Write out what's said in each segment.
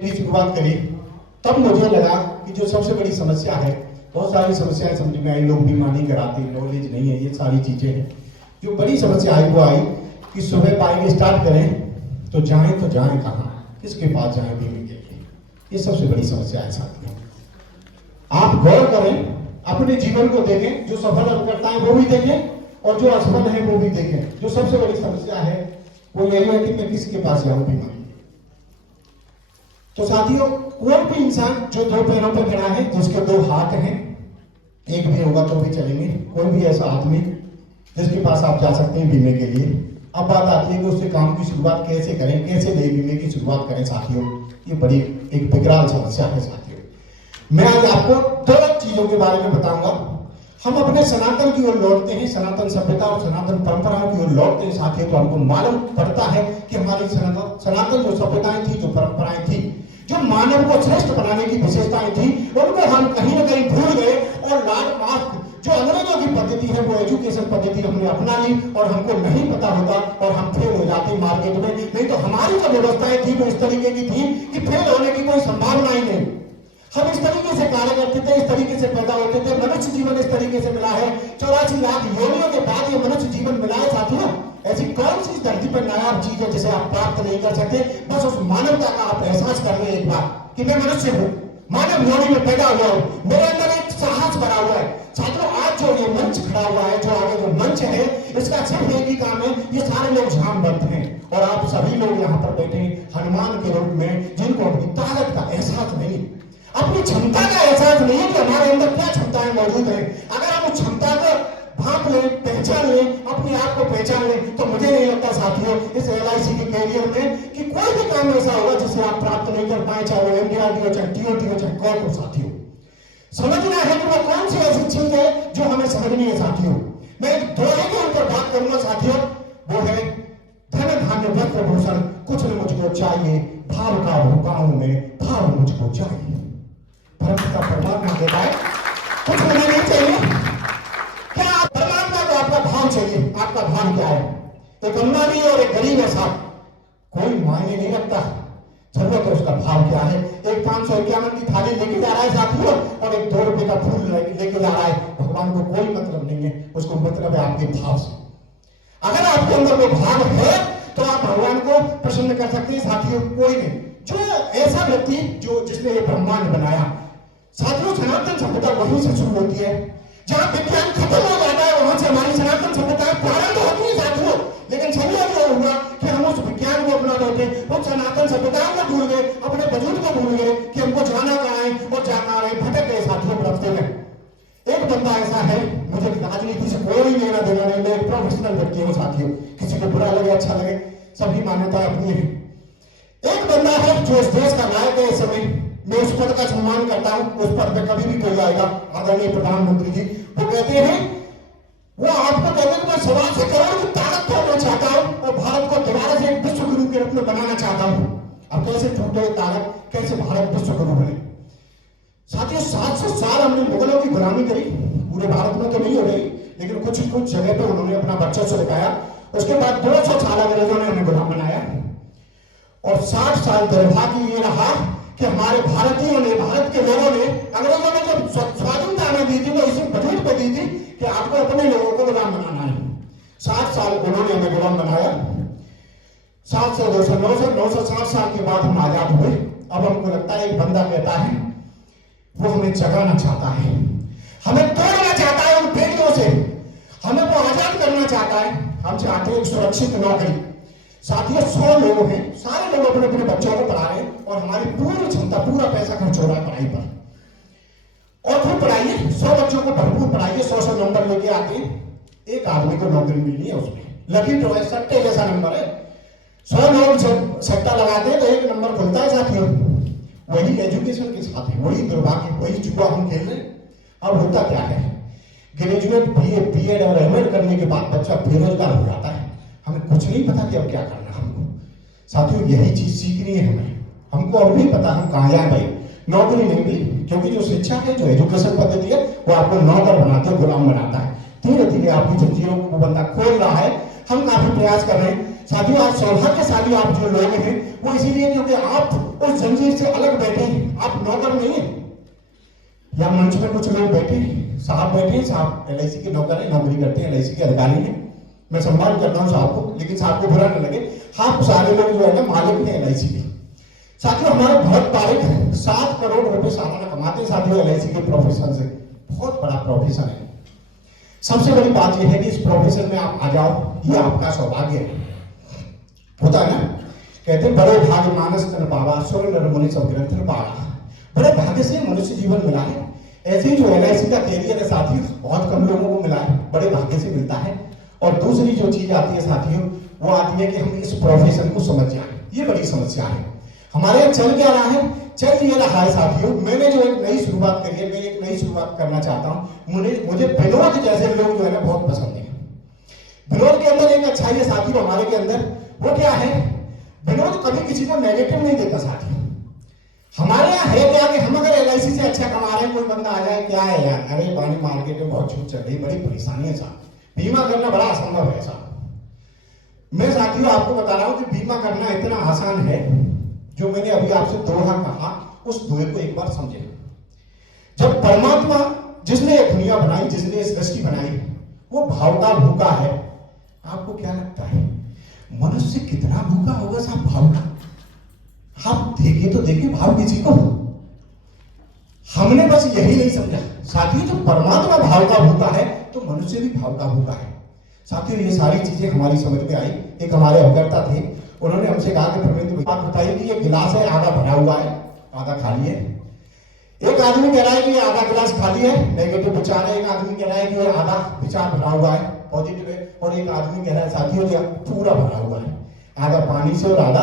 की शुरुआत करी तब मुझे लगा कि जो सबसे बड़ी समस्या है, बहुत सारी समस्याएं समझ में आई, लोग बीमा नहीं कराते, नॉलेज नहीं है, ये सारी चीजें हैं। जो बड़ी समस्या आई वो आई कि सुबह पाएंगे स्टार्ट करें तो जाएं कहाँ, किसके पास जाएं बीमे के लिए। ये सबसे बड़ी समस्या है साथियों। आप गौर करें, अपने जीवन को देखें, जो सफल करता है वो भी देखें और जो असफल है वो भी देखें। जो सबसे बड़ी समस्या है वो यही है कि मैं किसके पास जाऊं बीमा के लिए। तो साथियों, कोई भी इंसान जो दो पैरों पर खड़ा है, जिसके दो हाथ हैं, एक भी होगा तो भी चलेंगे, कोई भी ऐसा आदमी जिसके पास आप जा सकते हैं बीमे के लिए। अब बात आती है कि उससे काम की शुरुआत कैसे करें, कैसे नए बीमे की शुरुआत करें। साथियों, ये बड़ी एक विकराल समस्या है। साथियों, मैं आज आपको दो चीजों के बारे में बताऊंगा। हम अपने सनातन की ओर लौटते हैं, सनातन सभ्यता और सनातन परंपराओं की ओर लौटते हैं साथियों, तो हमको मालूम पड़ता है कि हमारी सनातन जो सभ्यताएं थी, जो परंपराएं थी, जो मानव को श्रेष्ठ बनाने की विशेषताएं थी, उनको हम कहीं ना कहीं भूल गए और लास्ट जो अंग्रेजों की पद्धति है, वो एजुकेशन पद्धति हमने अपना ली और हमको नहीं पता होता और हम फेल हो जाते मार्केट में। नहीं तो हमारी जो व्यवस्थाएं थी वो इस तरीके की थी कि फेल होने की कोई संभावना ही नहीं। हम इस तरीके से कार्य करते थे, इस तरीके से पैदा होते थे। मनुष्य जीवन इस तरीके से मिला है, 84 लाख योनियों के बाद ये मनुष्य जीवन मिला है। साथियों, ऐसी कौन सी धरती पर नायाब चीज है जिसे आप प्राप्त नहीं कर सकते? बस उस मानवता का आप एहसास कर ले एक बार कि मैं मनुष्य हूँ, मानव योनि में पैदा हुआ हूँ, मेरे अंदर एक साहस भरा हुआ है। साथियों, आज जो ये मंच खड़ा हुआ है, जो आगे जो मंच है, इसका सिर्फ एक ही काम है, ये सारे लोग झामबंद हैं और आप सभी लोग यहाँ पर बैठे हनुमान के रूप में, जिनको अपनी ताकत का एहसास नहीं, अपनी क्षमता का एहसास नहीं है कि हमारे अंदर क्या क्षमताएं मौजूद है। अगर हम उस क्षमता को भाप लें, पहचान लें, अपने आप को पहचान लें, तो मुझे नहीं लगता साथियों इस LIC के कैरियर में कि कोई भी काम ऐसा होगा जिसे आप प्राप्त नहीं कर पाए, चाहे वो MDRT हो, चाहे TOT हो, चाहे कॉप हो। साथियों, समझना है कि वो कौन सी ऐसी चीज है जो हमें समझनी है। साथियों, मैं एक दोहे के ऊपर बात करूंगा साथियों, वो है धन धान्य वस्त्र भूषण कुछ न मुझको चाहिए, भाव का भूखा हूं मैं, भाव मुझको चाहिए। परमात्मा देता है, कुछ मुझे नहीं चाहिए। क्या परमात्मा को आपका भाव चाहिए? आपका भाव क्या है? एक अमीर और एक गरीब है साहब, कोई मायने नहीं रखता, जरूरत है उसका भाव क्या है। एक 551 की थाली लेके जा रहा है साथियों और एक 2 रुपए का फूल लेके जा रहा है, भगवान को कोई मतलब नहीं है, उसको मतलब है आपके भाव से। अगर आपके अंदर वो भाव है तो आप भगवान को प्रसन्न कर सकते हैं। साथियों, कोई नहीं, जो ऐसा व्यक्ति जो जिसने ये ब्रह्मांड बनाया। साथियों, सनातन सभ्यता वहीं से शुरू होती है, जहां विज्ञान खत्म हो जाता है वहां से हमारी सनातन सभ्यता प्रारंभ होती है। साथियों, लेकिन संयोग ये हुआ कि हम उस विज्ञान को अपना रहे थे, उस सनातन सभ्यताओं को भूल गए, अपने वजूद को भूल गए कि हमको जाना कहाँ है और जाना रहे, भटक गए साथियों रास्ते में। एक बंदा ऐसा है, मुझे राजनीति से कोई लेना देना नहीं, मैं एक प्रोफेशनल व्यक्ति हूँ साथियों, किसी को बुरा लगे अच्छा लगे, सभी मान्यताएं अपनी है। एक बंदा है जो इस देश का नायक है इस समय, मैं उस पद का सम्मान करता हूं। उस पद पे कभी भी कोई आएगा, आदरणीय प्रधानमंत्री जी, वो कहते हैं, वो आपको कहते हैं कि मैं 87 करोड़ की ताकत तोड़ना चाहता हूं और भारत को दोबारा से एक विश्व गुरु के रूप में बनाना चाहता हूं। अब कैसे टूटे ताकत, कैसे भारत विश्व गुरु बने? साथियों, 700 साल हमने मुगलों की गुलामी करी, पूरे भारत में तो नहीं हो रही, लेकिन कुछ कुछ जगह पे उन्होंने अपना वर्चस्व दिखाया। उसके बाद 200 साल अंग्रेजों ने हमें गुलाम बनाया और 60 साल दुर्भाग्य ये रहा कि हमारे भारतीयों ने, भारत के लोगों ने, अंग्रेजों ने जब स्वाधीनता हमें दी थी तो इसी वजूद पे दी थी कि आपको अपने लोगों को गुलाम बनाना है। 60 साल उन्होंने हमें गुलाम बनाया, 7 से 200 960 साल के बाद हम आजाद हुए। अब हमको लगता है एक बंदा कहता है वो हमें जगाना चाहता है, हमें तोड़ना चाहता है उन बेटियों से, हमें वो आजाद करना चाहता है। हम चाहते हैं एक सुरक्षित नौकरी। साथियों, 100 लोग हैं, सारे लोग अपने अपने बच्चों को पढ़ा रहे हैं और हमारी पूरी क्षमता, पूरा पैसा खर्च हो रहा है पढ़ाई पर। और फिर पढ़ाइए, 100 बच्चों को भरपूर पढ़ाइए, 100 नंबर लेके आते हैं, एक आदमी को नौकरी मिलनी है, उसमें लकी ड्रॉ है, सट्टे जैसा नंबर है। 100 लोग जब सट्टा लगाते हैं तो एक नंबर खुलता है साथियों। वही एजुकेशन के साथ है, वही दुर्भाग्य, वही जुआ हम खेल रहे हैं। अब होता क्या है, ग्रेजुएट BA BEd और MEd करने के बाद बच्चा बेरोजगार हो जाता है, हमें कुछ नहीं पता कि अब क्या करना है हमको। साथियों, यही चीज सीखनी है हमें, हमको अब नहीं पता हम कहाँ जाए। भाई, नौकरी नहीं मिली, क्योंकि जो शिक्षा है, जो एजुकेशन पद्धति है, वो आपको नौकर बनाते है, गुलाम बनाता है। धीरे धीरे आपकी जंजीरों को वो बंदा खोल रहा है। हम काफी प्रयास कर रहे हैं साथियों आज सौभाग्यशाली आप जो लोग हैं वो इसीलिए क्योंकि आप उस जंजीर से अलग बैठे हैं, आप नौकर नहीं है। या मंच में कुछ लोग बैठे, साहब बैठे हैं, साहब LIC के नौकर है, नौकरी करते हैं, LIC के अधिकारी हैं, मैं सम्मान करता हूं साहब को, लेकिन साहब को बुरा न लगे, आप सारे लोग जो है ना मालिक हैं LIC के। साथियों हमारे भरत पारिक 7 करोड़ रुपए सालाना कमाते हैं साथियों LIC के प्रोफेशन से, बहुत बड़ा प्रोफेशन है। सबसे बड़ी बात यह है कि इस प्रोफेशन में आप आ जाओ, ये आपका सौभाग्य है। होता है ना, कहते हैं बड़े भाग्य मानस तन पावा सुर नर मुनि सब ग्रंथ पावा, बड़े भाग्य से मनुष्य जीवन मिला है। ऐसे ही जो LIC का कैरियर है साथियों बहुत कम लोगों को मिला है, बड़े भाग्य से मिलता है। और दूसरी जो चीज आती है साथियों वो आती है कि हम इस प्रोफेशन को समझ जाए, ये बड़ी समस्या है। हमारे यहाँ चल क्या रहा है, चल ये रहा है साथियों, मैंने जो एक नई शुरुआत करी है, मैं एक नई शुरुआत करना चाहता हूं। मुझे विनोद जैसे लोग जो है ना बहुत पसंद है। विनोद के अंदर एक अच्छाई है साथियों हमारे के अंदर, वो क्या है, विनोद कभी किसी को नेगेटिव नहीं देता साथियों। हमारे यहाँ है क्या कि हम अगर LIC से अच्छा कमा रहे हैं, कोई बंदा आ जाए क्या है यार, अरे पानी मार्केट में बहुत छूट चल रही, बड़ी परेशानी है साहब, बीमा करना बड़ा असंभव है साहब। मैं साथियों आपको बता रहा हूं कि बीमा करना इतना आसान है, जो मैंने अभी आपसे दोहा कहा उस दोहे को एक बार समझे। जब परमात्मा जिसने ये दुनिया बनाई, जिसने इस सृष्टि बनाई, वो भाव का भूखा है, आपको क्या लगता है मनुष्य कितना भूखा होगा साहब भाव का? आप देखिए तो देखिए भाव किसी को, हमने बस यही नहीं समझा साथियों, जब परमात्मा भाव का भूखा है तो मनुष्य भी भाव का भूखा है। साथियों ये सारी चीजें हमारी समझ में आई। एक हमारे अवकर्ता थे, उन्होंने हमसे कहा कि प्रवीण बात बताइए कि ये गिलास है आधा भरा हुआ है आधा खाली है। एक आदमी कह रहा है कि ये आधा गिलास खाली है, नेगेटिव विचार है, एक आदमी कह रहा है कि ये आधा विचार भरा हुआ है, पॉजिटिव है, और एक आदमी कह रहा है साथियों ये पूरा भरा हुआ है, आधा पानी से और आधा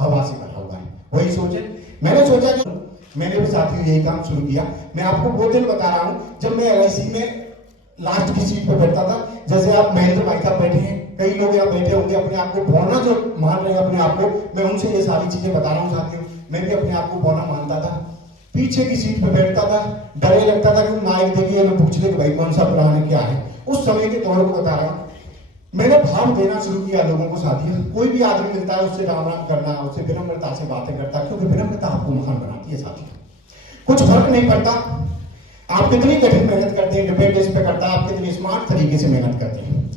हवा से भरा हुआ है। वही सोचे, मैंने सोचा कि मैंने भी साथियों यही काम शुरू किया। मैं आपको वो दिन बता रहा हूं जब मैं LIC में लास्ट की सीट पर बैठता था। जैसे आप महेंद्र भाई साहब बैठे हैं, कई लोग यहाँ बैठे होंगे अपने आप को बौना जो मान रहे हैं अपने आप को, मैं उनसे ये सारी चीजें बता रहा हूँ साथियों। मैं भी अपने आप को बौना मानता था, पीछे की सीट पर बैठता था, डरे लगता था कि नायक देखिए मैं पूछ ले कि भाई कौन सा प्लान है क्या है। उस समय के दौर को बता रहा हूँ, मैंने भाव देना शुरू किया लोगों को साथियों। कोई भी आदमी मिलता है उससे राम राम करना, उससे विनम्रता से बातें करता, क्योंकि विनम्रता आपको महान बनाती है साथियों। कुछ फर्क नहीं पड़ता आप कितनी कठिन मेहनत करते हैं, डिपेंड इस पे करता है आप कितनी स्मार्ट तरीके से मेहनत करते हैं।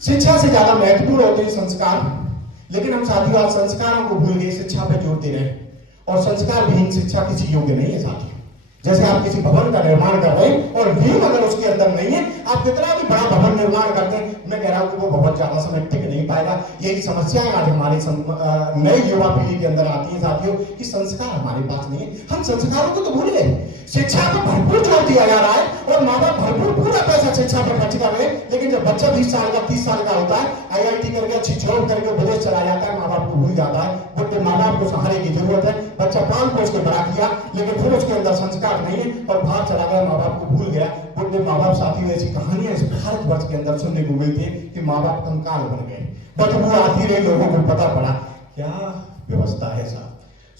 शिक्षा से ज्यादा महत्वपूर्ण होते हैं संस्कार, लेकिन हम साथियों आज संस्कारों को भूल गए, शिक्षा पे जोर दे रहे हैं, और संस्कार विहीन शिक्षा किसी योग्य नहीं है साथियों। जैसे आप किसी भवन का निर्माण कर रहे हैं और नींव अगर उसके अंदर नहीं है, आप कितना भी बड़ा भवन निर्माण करते हैं, मैं कह रहा हूं कि वो बहुत ज्यादा समय टिक नहीं पाएगा। यही समस्याएं आज हमारे नई युवा पीढ़ी के अंदर आती है साथियों, कि संस्कार हमारे पास नहीं है। हम संस्कारों को तो भूल गए, शिक्षा पर भरपूर जोर दिया जा रहा है और माँ बाप भरपूर पूरा पैसा शिक्षा पर खर्च कर रहे हैं, लेकिन जब बच्चा 20 साल का 30 साल का होता है, IIT करके अच्छी जॉब करके विदेश चला जाता है, माँ बाप को भूल जाता है। बुढ़े माँ बाप को सहारे की जरूरत है, बच्चा पाल पोस के बड़ा किया, लेकिन फिर उसके अंदर संस्कार नहीं है और बाहर चला गया, माँ बाप को भूल गया। बुढ़े माँ बाप साथियों ऐसी कहानियां इस भारतवर्ष के अंदर सुनने को मिलती है कि माँ बाप कंकाल बन गए, बदबू आती रही, लोगों को पता पड़ा। क्या व्यवस्था है साहब,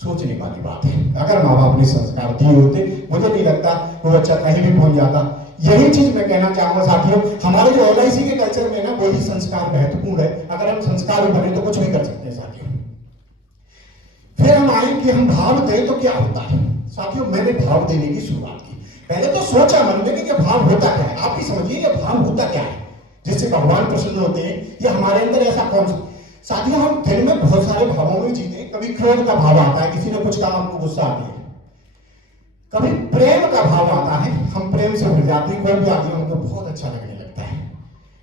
सोचने वाली बात है। अगर माँ बाप ने संस्कार दिए होते, मुझे नहीं लगता वो बच्चा कहीं भी पहुंच जाता। यही चीज मैं कहना चाहूंगा साथियों, हमारे जो LIC के कल्चर में ना वही संस्कार महत्वपूर्ण है। अगर हम संस्कार बने तो कुछ भी कर सकते हैं साथियों। फिर हम आए कि हम भाव दें तो क्या होता है साथियों। मैंने भाव देने की शुरुआत की, पहले तो सोचा मन में कि ये भाव होता क्या है। आप ही समझिए ये भाव होता क्या है जिससे भगवान प्रसन्न होते हैं। ये हमारे अंदर ऐसा कौन सा साथियों, हम दिन में बहुत सारे भावों में जीते हैं। कभी क्रोध का भाव आता है, किसी ने कुछ कहा हमको गुस्सा आती है। कभी प्रेम का भाव आता है, हम प्रेम से भर जाते हैं, कोई भी आदमी हमको बहुत अच्छा लगने लगता है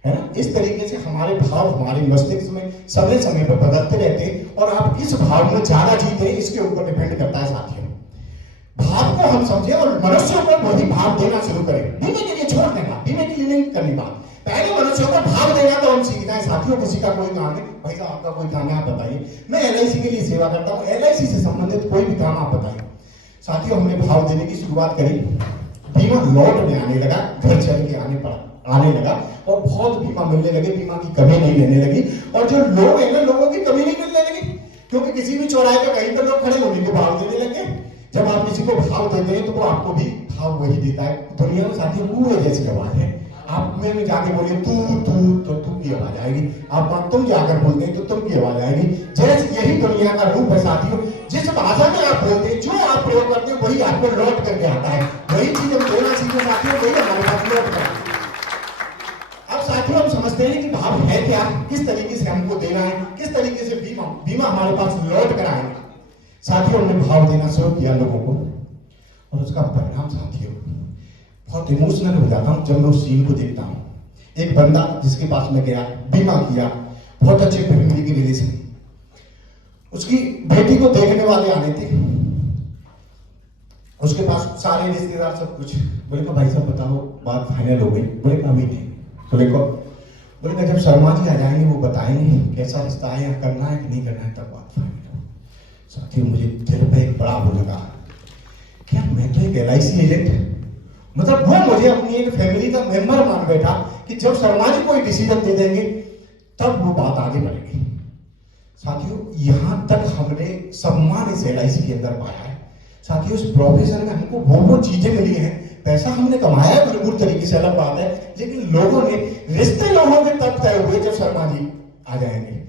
ना। इस तरीके से हमारे भाव हमारे मस्तिष्क में समय समय पर बदलते रहते हैं, और आप किस भाव में ज्यादा जीते हैं इसके ऊपर डिपेंड करता है साथियों। भाव को हम समझे और मनुष्यों को वही भाव देना शुरू करें। बीमे के लिए छोड़ देना, बीमे के लिए नहीं करनी बात, पहले मनुष्यों को भाव देना तो हम सीखना है साथियों। किसी का कोई काम है, भाई साहब आपका कोई काम है आप बताइए, मैं LIC के लिए सेवा करता हूँ, LIC से संबंधित कोई भी काम आप बताइए। साथियों हमने भाव देने की शुरुआत करी, बीमा लौट में आने लगा, घर चल के आने लगा, और बहुत बीमा मिलने लगे, बीमा की कमी नहीं रहने लगी। और जो लोग हैं ना, लोगों की कमी नहीं मिलने लगी, क्योंकि किसी भी चौराहे पर कहीं पर लोग खड़े होने के भाव देने लगे। जब आप किसी को भाव देते हैं तो वो आपको भी भाव वही देता है। दुनिया में साथियों कुएं जैसी आवाज है, आप में जाके बोलिए तू तू तो तू की आवाज आएगी, आप तुम जाकर बोलते हैं तो तुम की आवाज आएगी। जैसे यही दुनिया का रूप है साथियों, जिस भाषा में आप बोलते हैं, जो आप प्रयोग करते हैं, वही आपको लौट करके आता है। वही चीज हम देना सीखे साथियों, वही हमारे पास लौट कर। अब साथियों हम समझते हैं कि भाव है क्या, किस तरीके से हमको देना है, किस तरीके से बीमा हमारे पास लौट कर आएगा। साथियों हमने भाव देना शुरू किया लोगों को, और उसका परिणाम साथियों बहुत इमोशनल हो जाता हूं जब मैं उस सीन को देखता हूं। एक बंदा जिसके पास में गया, बीमा किया, बहुत अच्छे फैमिली की रिलेशन, उसकी बेटी को देखने वाले आने थे, उसके पास सारे रिश्तेदार सब कुछ। बोले का भाई साहब बताओ बात फाइनल हो गई? बोले का अभी नहीं। बोले का जब शर्मा जी आ जाएंगे वो बताएंगे कैसा रिश्ता है, या करना है कि नहीं करना है, तब बात फाइनल हो। साथियों मुझे दिल पे एक बड़ा वो लगा, क्या मैं तो एक LIC एजेंट, मतलब वो मुझे अपनी एक फैमिली का मेंबर मान बैठा कि जब शर्मा जी कोई डिसीजन दे देंगे तब वो बात आगे बढ़ेगी। साथियों यहां तक हमने सम्मान इस LIC के अंदर पाया है। साथियों इस प्रोफेशन में हमको वो चीजें मिली हैं, पैसा हमने कमाया है बिल्कुल तरीके से, अलग बात है, लेकिन लोगों ने रिश्ते लोगों के तब तय हुए जब शर्मा जी आ जाएंगे।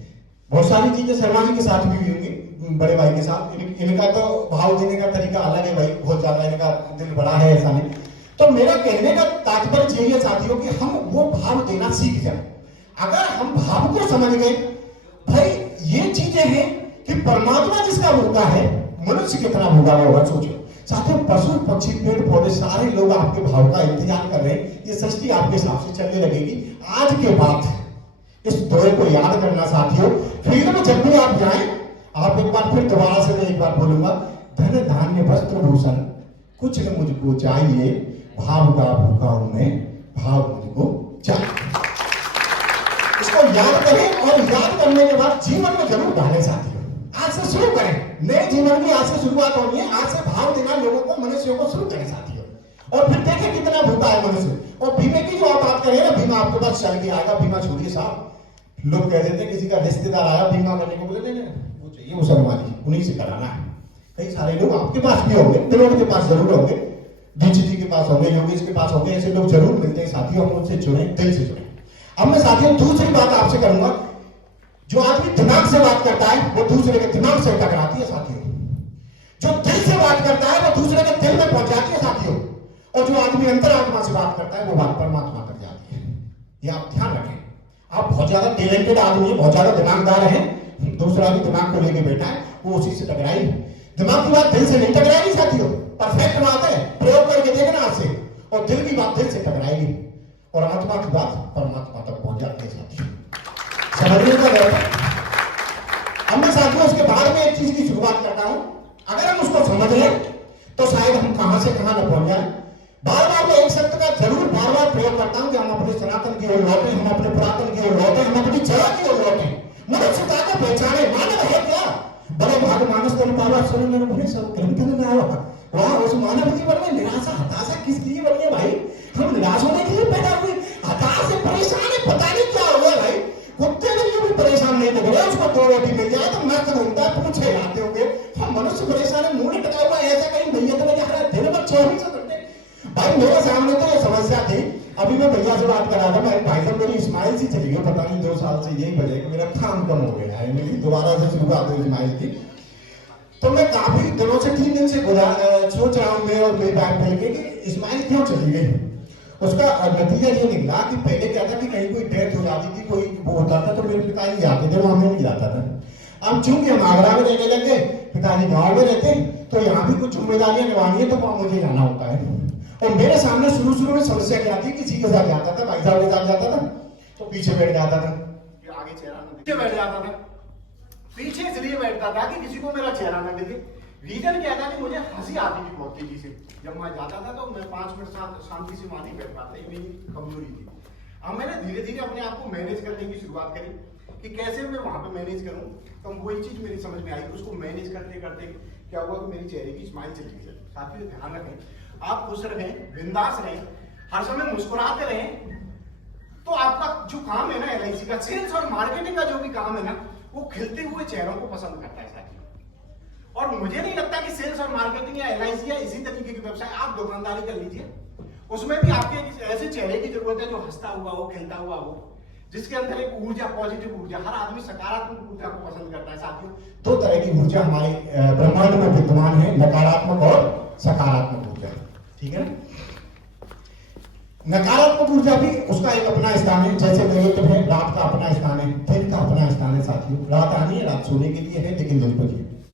बहुत सारी चीजें शर्मा जी के साथ भी हुई होंगी, बड़े भाई के साथ। इनका तो भाव देने का तरीका अलग है भाई, बहुत ज्यादा इनका दिल बड़ा है, ऐसा नहीं। तो मेरा कहने का तात्पर्य यही है साथियों कि हम वो भाव देना सीख जाए। अगर हम भाव को समझ गए, भाई ये चीजें हैं कि परमात्मा जिसका भूखा है, मनुष्य कितना भूखा होगा सोचो। साथियों पशु पक्षी पेड़ पौधे सारे लोग आपके भाव का इंतजार कर रहे हैं। ये सृष्टि आपके हिसाब से चलने लगेगी। आज के बाद इस दौरे को याद करना साथियों, फील्ड में जब भी आप जाएं, आप एक बार फिर दोबारा से मैं एक बार बोलूंगा, धन धान्य वस्त्र भूषण कुछ न मुझको चाहिए, भाव का भूखा हूं मैं, भाव मुझको चाहिए। इसको याद करें, और याद करने के बाद जीवन में जरूर ढालें साथियों। आज से शुरू करें, नए जीवन की आज से शुरुआत होनी है। आज से भाव देना लोगों को, मनुष्यों को शुरू करें साथियों, और फिर देखें कितना भूखा है मनुष्य। और बीमे की जो आप बात करें ना, बीमा आपके पास चल के आएगा, बीमा छोड़िए साहब। लोग कह देते हैं किसी का रिश्तेदार आया बीमा करने को, बोले नहीं वो चाहिए वो शर्मा जी, उन्हीं से कराना है। कई सारे लोग आपके पास भी होंगे, विनोद के पास जरूर होंगे, DGT के पास होंगे, योगेश के पास होंगे, ऐसे लोग जरूर मिलते हैं साथियों। हम उनसे जुड़े, दिल से जुड़े। अब मैं साथियों दूसरी बात आपसे करूंगा, जो आदमी दिमाग से बात करता है वो दूसरे के दिमाग से टकराती है साथियों। जो दिल से बात करता है वो दूसरे के दिल में पहुंच जाती है साथियों। और जो आदमी अंतरात्मा से बात करता है वो बात परमात्मा तक जाती है। ये आप ध्यान रखें। आप बहुत ज्यादा टैलेंटेड आदमी है, बहुत ज्यादा दिमागदार है, दूसरा भी दिमाग को लेके बैठा है, वो उसी से टकराई। दिमाग की बात दिल से नहीं टकराएगी साथियों, परफेक्ट बात है, प्रयोग करके देखना आज से। और दिल की बात दिल से टकराएगी, और आत्मा की बात परमात्मा तक पहुंच जाती है साथियों। समझने का है। अब मैं साथियों उसके बाद में एक चीज की शुरुआत करता हूं, अगर हम उसको समझ लें तो शायद हम कहां से कहां न पहुंच जाए। बार बार मैं एक शब्द का जरूर बार बार प्रयोग करता हूं कि हम अपने सनातन की ओर लौटे, हम अपने पुरातन की ओर लौटे, हम अपनी जड़ की ओर लौटे, मनुष्यता को पहचाने। मानव है क्या? बड़े भाग मानस तन पावा सुन सब ग्रंथन में आवा। वहां उस मानव जीवन में निराशा हताशा किस लिए बनी है भाई? हम निराश होने के लिए पैदा हुए, हताश से परेशान है, पता नहीं क्या हो गया भाई। कुत्ते के लिए भी परेशान नहीं दिख रहे, उसको 2 रोटी मिल जाए तो मस्त घूमता है, पूछे हिलाते होंगे। हम मनुष्य परेशान है, मुंह लटका हुआ है, ऐसा कहीं भैया में जा रहा है, दिन भर 24 घंटे। भाई मेरे सामने तो ये समस्या थी। अभी मैं भैया से बात कर रहा था, मैं भाई साहब मेरी स्माइल सी चली गई, पता नहीं 2 साल से यही वजह है, मेरा काम कम हो गया है, मेरी दोबारा से शुरुआत हुई स्माइल की। तो मैं काफी दिनों से 3 दिन से सोच रहा हूँ मैं और मेरी बात मिलके कि स्माइल क्यों चली गई। उसका नतीजा ये निकला कि पहले क्या था कि कहीं कोई डेथ हो जाती थी, कोई वो होता था तो मेरे पिताजी जाते थे, वहां में नहीं जाता था। अब चूंकि हम आगरा में रहने लगे, पिताजी गाँव में रहते, तो यहाँ भी कुछ जिम्मेदारियां निभानी है तो वहां मुझे जाना होता है। और मेरे सामने शुरू में समस्या क्या थी, किसी के साथ जाता था, भाई साहब के साथ जाता था तो पीछे बैठ जाता था, आगे चेहरा न दिखे, बैठ जाता था पीछे, इसलिए बैठता था कि किसी को मेरा चेहरा न दिखे। रीजन क्या था कि मुझे हंसी आती थी बहुत तेजी से। जब मैं जाता था तो मैं 5 मिनट शांति से वहां नहीं बैठ पाता, ये मेरी कमजोरी थी। अब मैंने धीरे धीरे अपने आप को मैनेज करने की शुरुआत करी कि कैसे मैं वहां पे मैनेज करूं। तो वही चीज मेरी समझ में आई, उसको मैनेज करते करते क्या हुआ कि मेरी चेहरे की स्माइल चली गई। साथियों ध्यान रखें, आप खुश रहें, बिंदास रहें, हर समय मुस्कुराते रहें, तो आपका जो काम है ना LIC का, सेल्स और मार्केटिंग का जो भी काम है ना, वो खिलते हुए चेहरों को पसंद करता है साथियों। और मुझे नहीं लगता कि सेल्स और मार्केटिंग या LIC या इसी तरीके की व्यवसाय, आप दुकानदारी कर लीजिए, उसमें भी आपके एक ऐसे चेहरे की जरूरत है जो हंसता हुआ हो, खिलता हुआ हो, जिसके अंदर एक ऊर्जा, पॉजिटिव ऊर्जा। हर आदमी सकारात्मक ऊर्जा को पसंद करता है साथियों। दो तरह की ऊर्जा हमारे ब्रह्मांड में विद्यमान है, नकारात्मक और सकारात्मक ऊर्जा। ठीक है ना? नकारात्मक ऊर्जा भी उसका एक अपना स्थान है, जैसे दैवत्व है, रात का अपना स्थान है, दिन का अपना स्थान है साथियों। रात आनी है, रात सोने के लिए है, लेकिन दिन को जी